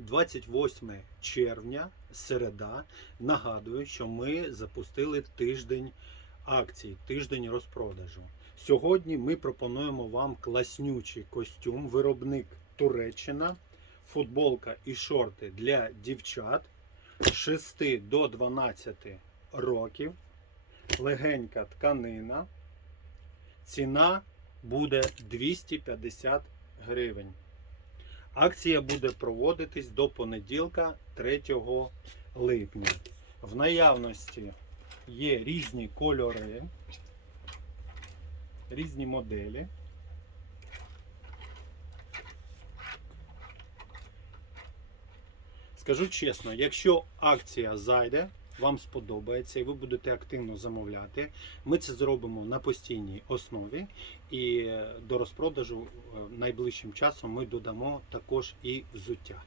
28 червня, середа. Нагадую, що ми запустили тиждень акцій, тиждень розпродажу. Сьогодні ми пропонуємо вам класнючий костюм, виробник Туреччина, футболка і шорти для дівчат з 6 до 12 років. Легенька тканина. Ціна буде 250 гривень. Акція буде проводитись до понеділка 3 липня. В наявності є різні кольори, різні моделі. Скажу чесно, якщо акція зайде, вам сподобається і ви будете активно замовляти, ми це зробимо на постійній основі. І до розпродажу е, найближчим часом ми додамо також і взуття.